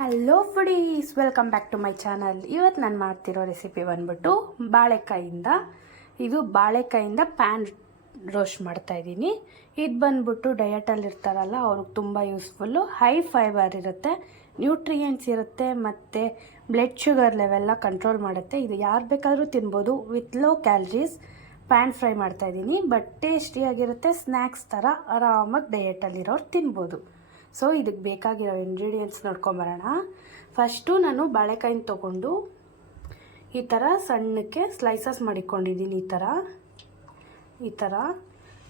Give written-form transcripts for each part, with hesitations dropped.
Hello foodies, welcome back to my channel. ಇವತ್ತು ನಾನು ಮಾಡ್ತಿರೋ ರೆಸಿಪಿ ಬಂದ್ಬಿಟ್ಟು ಬಾಳೆಕಾಯಿಂದ ಪ್ಯಾನ್ ರೋಸ್ಟ್ ಮಾಡ್ತಾಯಿದ್ದೀನಿ. ಇದು ಬಂದ್ಬಿಟ್ಟು ಡಯಟಲ್ಲಿ ಇರ್ತಾರಲ್ಲ ಅವ್ರಿಗೆ ತುಂಬ ಯೂಸ್ಫುಲ್ಲು. ಹೈ ಫೈಬರ್ ಇರುತ್ತೆ, ನ್ಯೂಟ್ರಿಯೆಂಟ್ಸ್ ಇರುತ್ತೆ ಮತ್ತು ಬ್ಲಡ್ ಶುಗರ್ ಲೆವೆಲ್ಲ ಕಂಟ್ರೋಲ್ ಮಾಡುತ್ತೆ. ಇದು ಯಾರು ಬೇಕಾದರೂ ತಿನ್ಬೋದು. With low calories PAN fry ಮಾಡ್ತಾಯಿದ್ದೀನಿ. ಬಟ್ ಟೇಸ್ಟಿಯಾಗಿರುತ್ತೆ, ಸ್ನ್ಯಾಕ್ಸ್ ಥರ ಆರಾಮಾಗಿ ಡಯಟಲ್ಲಿರೋರು ತಿನ್ಬೋದು. ಸೊ ಇದಕ್ಕೆ ಬೇಕಾಗಿರೋ ಇಂಗ್ರೀಡಿಯೆಂಟ್ಸ್ ನೋಡ್ಕೊಂಬರೋಣ. ಫಸ್ಟು ನಾನು ಬಾಳೆಕಾಯಿನ ತೊಗೊಂಡು ಈ ಥರ ಸಣ್ಣಕ್ಕೆ ಸ್ಲೈಸಸ್ ಮಾಡಿಕೊಂಡಿದ್ದೀನಿ. ಈ ಥರ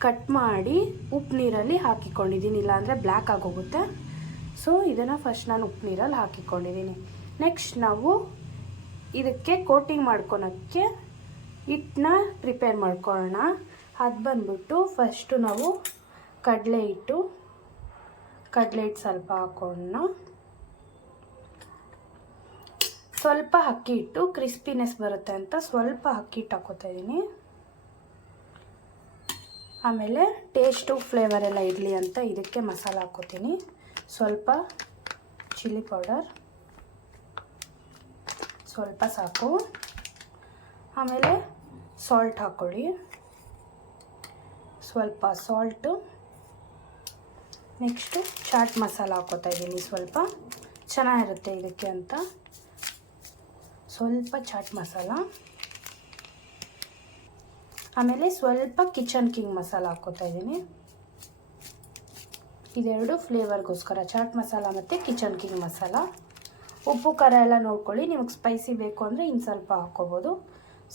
ಕಟ್ ಮಾಡಿ ಉಪ್ಪು ನೀರಲ್ಲಿ ಹಾಕಿಕೊಂಡಿದ್ದೀನಿ, ಇಲ್ಲಾಂದರೆ ಬ್ಲ್ಯಾಕ್ ಆಗೋಗುತ್ತೆ. ಸೊ ಇದನ್ನು ಫಸ್ಟ್ ನಾನು ಉಪ್ಪು ನೀರಲ್ಲಿ ಹಾಕಿಕೊಂಡಿದ್ದೀನಿ. ನೆಕ್ಸ್ಟ್ ನಾವು ಇದಕ್ಕೆ ಕೋಟಿಂಗ್ ಮಾಡ್ಕೊಳಕ್ಕೆ ಹಿಟ್ಟನ್ನ ಪ್ರಿಪೇರ್ ಮಾಡ್ಕೊಳ್ಳೋಣ. ಅದು ಬಂದ್ಬಿಟ್ಟು ಫಸ್ಟು ನಾವು ಕಡಲೆ ಹಿಟ್ಟು ಸ್ವಲ್ಪ ಹಾಕೋಣ. ಸ್ವಲ್ಪ ಅಕ್ಕಿ ಹಿಟ್ಟು ಕ್ರಿಸ್ಪಿನೆಸ್ ಬರುತ್ತೆ ಅಂತ ಸ್ವಲ್ಪ ಅಕ್ಕಿ ಹಿಟ್ಟು ಹಾಕೋತಾ ಇದ್ದೀನಿ. ಆಮೇಲೆ ಟೇಸ್ಟು ಫ್ಲೇವರ್ ಎಲ್ಲ ಇರಲಿ ಅಂತ ಇದಕ್ಕೆ ಮಸಾಲ ಹಾಕೋತೀನಿ. ಸ್ವಲ್ಪ ಚಿಲ್ಲಿ ಪೌಡರ್ ಸ್ವಲ್ಪ ಸಾಕು. ಆಮೇಲೆ ಸಾಲ್ಟ್ ಹಾಕ್ಕೊಳ್ಳಿ, ಸ್ವಲ್ಪ ಸಾಲ್ಟು. ನೆಕ್ಸ್ಟು ಚಾಟ್ ಮಸಾಲ ಹಾಕೋತಾ ಇದ್ದೀನಿ, ಸ್ವಲ್ಪ ಚೆನ್ನಾಗಿರುತ್ತೆ ಇದಕ್ಕೆ ಅಂತ. ಸ್ವಲ್ಪ ಚಾಟ್ ಮಸಾಲ, ಆಮೇಲೆ ಸ್ವಲ್ಪ ಕಿಚನ್ ಕಿಂಗ್ ಮಸಾಲ ಹಾಕೋತಾ ಇದ್ದೀನಿ. ಇದೆರಡು ಫ್ಲೇವರ್ಗೋಸ್ಕರ, ಚಾಟ್ ಮಸಾಲ ಮತ್ತು ಕಿಚನ್ ಕಿಂಗ್ ಮಸಾಲ. ಉಪ್ಪು ಖಾರ ಎಲ್ಲ ನೋಡ್ಕೊಳ್ಳಿ, ನಿಮಗೆ ಸ್ಪೈಸಿ ಬೇಕು ಅಂದರೆ ಇನ್ನು ಸ್ವಲ್ಪ ಹಾಕ್ಕೋಬೋದು.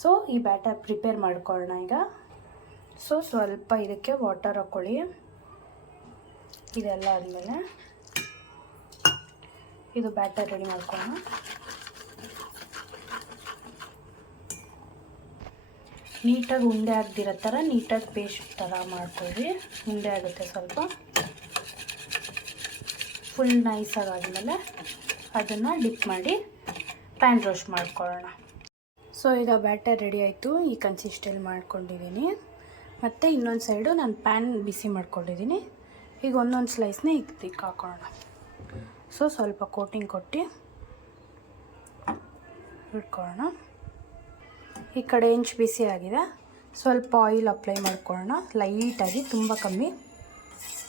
ಸೊ ಈ ಬ್ಯಾಟರ್ ಪ್ರಿಪೇರ್ ಮಾಡ್ಕೊಳ್ಳೋಣ ಈಗ. ಸೊ ಸ್ವಲ್ಪ ಇದಕ್ಕೆ ವಾಟರ್ ಹಾಕ್ಕೊಳ್ಳಿ. ಇದೆಲ್ಲ ಆದಮೇಲೆ ಇದು ಬ್ಯಾಟರ್ ರೆಡಿ ಮಾಡ್ಕೊಳ್ಳೋಣ. ನೀಟಾಗಿ ಉಂಡೆ ಆಗದಿರೋ ಥರ ನೀಟಾಗಿ ಪೇಸ್ಟ್ ಥರ ಮಾಡ್ಕೊಳ್ಳಿ. ಉಂಡೆ ಆಗುತ್ತೆ ಸ್ವಲ್ಪ. ಫುಲ್ ನೈಸಾಗಿ ಆದಮೇಲೆ ಅದನ್ನು ಡಿಪ್ ಮಾಡಿ ಪ್ಯಾನ್ ರೋಸ್ಟ್ ಮಾಡ್ಕೊಳ್ಳೋಣ. ಸೊ ಈಗ ಬ್ಯಾಟರ್ ರೆಡಿ ಆಯಿತು. ಈ ಕನ್ಸಿಸ್ಟೆನ್ಸಿ ಮಾಡ್ಕೊಂಡಿದ್ದೀನಿ. ಮತ್ತು ಇನ್ನೊಂದು ಸೈಡು ನಾನು ಪ್ಯಾನ್ ಬಿಸಿ ಮಾಡ್ಕೊಂಡಿದ್ದೀನಿ. ಈಗ ಒಂದೊಂದು ಸ್ಲೈಸ್ನ ಇದಕ್ಕೆ ಹಾಕೋಣ. ಸೊ ಸ್ವಲ್ಪ ಕೋಟಿಂಗ್ ಕೊಟ್ಟು ಇಟ್ಕೊಳ್ಳೋಣ. ಈ ಕಡೆ ಹೆಂಚು ಬಿಸಿ ಆಗಿದೆ, ಸ್ವಲ್ಪ ಆಯಿಲ್ ಅಪ್ಲೈ ಮಾಡ್ಕೊಳ್ಳೋಣ ಲೈಟಾಗಿ, ತುಂಬ ಕಮ್ಮಿ.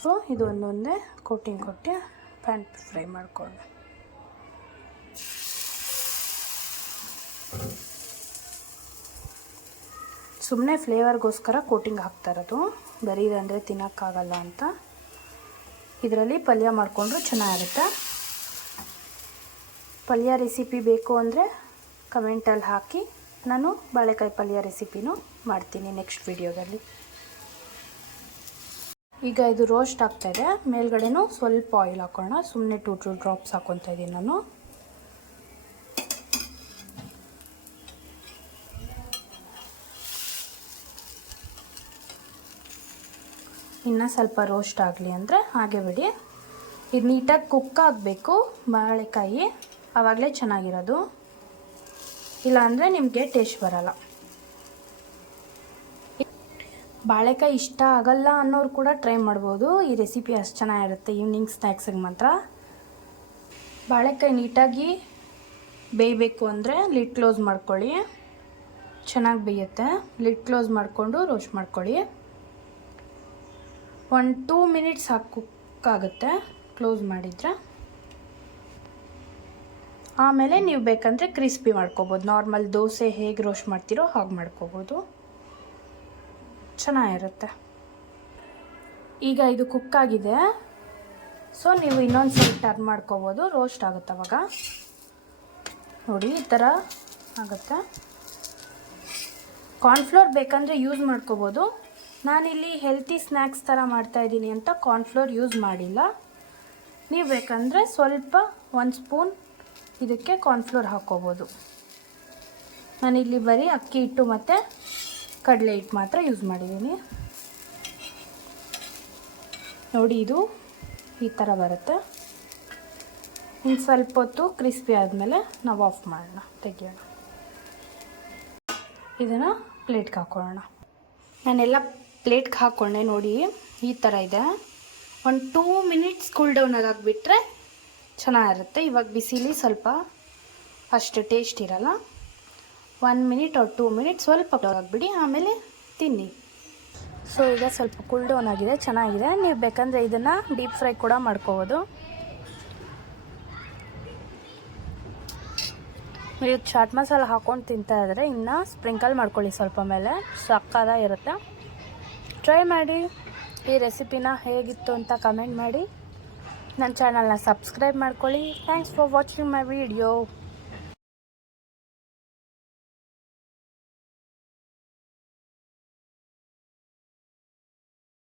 ಸೊ ಇದು ಒಂದೊಂದೇ ಕೋಟಿಂಗ್ ಕೊಟ್ಟು ಪ್ಯಾನ್ ಫ್ರೈ ಮಾಡ್ಕೊಳ್ಳೋಣ. ಸುಮ್ಮನೆ ಫ್ಲೇವರ್ಗೋಸ್ಕರ ಕೋಟಿಂಗ್ ಹಾಕ್ತಾ ಇರೋದು, ಬರೀ ಅಂದರೆ ತಿನ್ನೋಕ್ಕಾಗಲ್ಲ ಅಂತ. ಇದರಲ್ಲಿ ಪಲ್ಯ ಮಾಡಿಕೊಂಡ್ರು ಚೆನ್ನಾಗಿರುತ್ತೆ. ಪಲ್ಯ ರೆಸಿಪಿ ಬೇಕು ಅಂದರೆ ಕಮೆಂಟಲ್ಲಿ ಹಾಕಿ, ನಾನು ಬಾಳೆಕಾಯಿ ಪಲ್ಯ ರೆಸಿಪಿನೂ ಮಾಡ್ತೀನಿ ನೆಕ್ಸ್ಟ್ ವಿಡಿಯೋದಲ್ಲಿ. ಈಗ ಇದು ರೋಸ್ಟ್ ಆಗ್ತಾಯಿದೆ. ಮೇಲ್ಗಡೆನೂ ಸ್ವಲ್ಪ ಆಯಿಲ್ ಹಾಕೋಣ. ಸುಮ್ಮನೆ 2 ಡ್ರಾಪ್ಸ್ ಹಾಕ್ಕೊತಾ ಇದ್ದೀನಿ ನಾನು. ಇನ್ನು ಸ್ವಲ್ಪ ರೋಸ್ಟ್ ಆಗಲಿ ಅಂದರೆ ಹಾಗೆ ಬಿಡಿ. ಇದು ನೀಟಾಗಿ ಕುಕ್ ಆಗಬೇಕು ಬಾಳೆಕಾಯಿ, ಆವಾಗಲೇ ಚೆನ್ನಾಗಿರೋದು. ಇಲ್ಲಾಂದರೆ ನಿಮಗೆ ಟೇಸ್ಟ್ ಬರಲ್ಲ. ಬಾಳೆಕಾಯಿ ಇಷ್ಟ ಆಗಲ್ಲ ಅನ್ನೋರು ಕೂಡ ಟ್ರೈ ಮಾಡ್ಬೋದು. ಈ ರೆಸಿಪಿ ಅಷ್ಟು ಚೆನ್ನಾಗಿರುತ್ತೆ ಈವ್ನಿಂಗ್ ಸ್ನ್ಯಾಕ್ಸಿಗೆ ಮಾತ್ರ. ಬಾಳೆಕಾಯಿ ನೀಟಾಗಿ ಬೇಯಬೇಕು ಅಂದರೆ ಲಿಡ್ ಕ್ಲೋಸ್ ಮಾಡ್ಕೊಳ್ಳಿ, ಚೆನ್ನಾಗಿ ಬೇಯುತ್ತೆ. ಲಿಡ್ ಕ್ಲೋಸ್ ಮಾಡಿಕೊಂಡು ರೋಸ್ಟ್ ಮಾಡ್ಕೊಳ್ಳಿ. 1-2 ಮಿನಿಟ್ಸ್ ಕುಕ್ ಆಗುತ್ತೆ ಕ್ಲೋಸ್ ಮಾಡಿದರೆ. ಆಮೇಲೆ ನೀವು ಬೇಕಂದರೆ ಕ್ರಿಸ್ಪಿ ಮಾಡ್ಕೋಬೋದು. ನಾರ್ಮಲ್ ದೋಸೆ ಹೇಗೆ ರೋಸ್ಟ್ ಮಾಡ್ತೀರೋ ಹಾಗೆ ಮಾಡ್ಕೋಬೋದು, ಚೆನ್ನಾಗಿರುತ್ತೆ. ಈಗ ಇದು ಕುಕ್ ಆಗಿದೆ. ಸೊ ನೀವು ಇನ್ನೊಂದು ಸೈಡ್ ಟರ್ನ್ ಮಾಡ್ಕೋಬೋದು, ರೋಸ್ಟ್ ಆಗುತ್ತೆ ಅವಾಗ. ನೋಡಿ ಈ ಥರ ಆಗುತ್ತೆ. ಕಾರ್ನ್ಫ್ಲೋರ್ ಬೇಕಂದರೆ ಯೂಸ್ ಮಾಡ್ಕೋಬೋದು. ನಾನಿಲ್ಲಿ ಹೆಲ್ತಿ ಸ್ನ್ಯಾಕ್ಸ್ ಥರ ಮಾಡ್ತಾಯಿದ್ದೀನಿ ಅಂತ ಕಾರ್ನ್ಫ್ಲೋರ್ ಯೂಸ್ ಮಾಡಿಲ್ಲ. ನೀವು ಬೇಕಂದರೆ ಸ್ವಲ್ಪ 1 ಸ್ಪೂನ್ ಇದಕ್ಕೆ ಕಾರ್ನ್ಫ್ಲೋರ್ ಹಾಕ್ಕೋಬೋದು. ನಾನಿಲ್ಲಿ ಬರೀ ಅಕ್ಕಿ ಹಿಟ್ಟು ಮತ್ತು ಕಡಲೆ ಹಿಟ್ಟು ಮಾತ್ರ ಯೂಸ್ ಮಾಡಿದ್ದೀನಿ. ನೋಡಿ ಇದು ಈ ಥರ ಬರುತ್ತೆ. ಇನ್ನು ಸ್ವಲ್ಪ ಹೊತ್ತು ಕ್ರಿಸ್ಪಿ ಆದಮೇಲೆ ನಾವು ಆಫ್ ಮಾಡೋಣ, ತೆಗಿಯೋಣ. ಇದನ್ನು ಪ್ಲೇಟ್ಗೆ ಹಾಕ್ಕೊಳ್ಳೋಣ. ನಾನೆಲ್ಲ ಪ್ಲೇಟ್ಗೆ ಹಾಕ್ಕೊಂಡೆ. ನೋಡಿ ಈ ಥರ ಇದೆ. 1-2 ಮಿನಿಟ್ಸ್ ಕೂಲ್ ಡೌನ್ ಆಗಿಬಿಟ್ರೆ ಚೆನ್ನಾಗಿರುತ್ತೆ. ಇವಾಗ ಬಿಸಿಲಿ ಸ್ವಲ್ಪ ಅಷ್ಟು ಟೇಸ್ಟ್ ಇರಲ್ಲ. 1 ಮಿನಿಟ್ or 2 ಮಿನಿಟ್ ಸ್ವಲ್ಪ ಬಿಡಿ, ಆಮೇಲೆ ತಿನ್ನಿ. ಸೊ ಈಗ ಸ್ವಲ್ಪ ಕೂಲ್ ಡೌನ್ ಆಗಿದೆ, ಚೆನ್ನಾಗಿದೆ. ನೀವು ಬೇಕಂದರೆ ಇದನ್ನು ಡೀಪ್ ಫ್ರೈ ಕೂಡ ಮಾಡ್ಕೋಬೋದು. ನೀವು ಚಾಟ್ ಮಸಾಲ ಹಾಕ್ಕೊಂಡು ತಿಂತಾ ಇದ್ದರೆ ಇನ್ನು ಸ್ಪ್ರಿಂಕಲ್ ಮಾಡ್ಕೊಳ್ಳಿ ಸ್ವಲ್ಪ ಮೇಲೆ, ಸಕ್ಕತ್ತಾಗಿರುತ್ತೆ. ಟ್ರೈ ಮಾಡಿ. ಈ ರೆಸಿಪಿನ ಹೇಗಿತ್ತು ಅಂತ ಕಮೆಂಟ್ ಮಾಡಿ. ನನ್ನ ಚಾನಲ್ನ ಸಬ್ಸ್ಕ್ರೈಬ್ ಮಾಡ್ಕೊಳ್ಳಿ. Thanks for watching my video.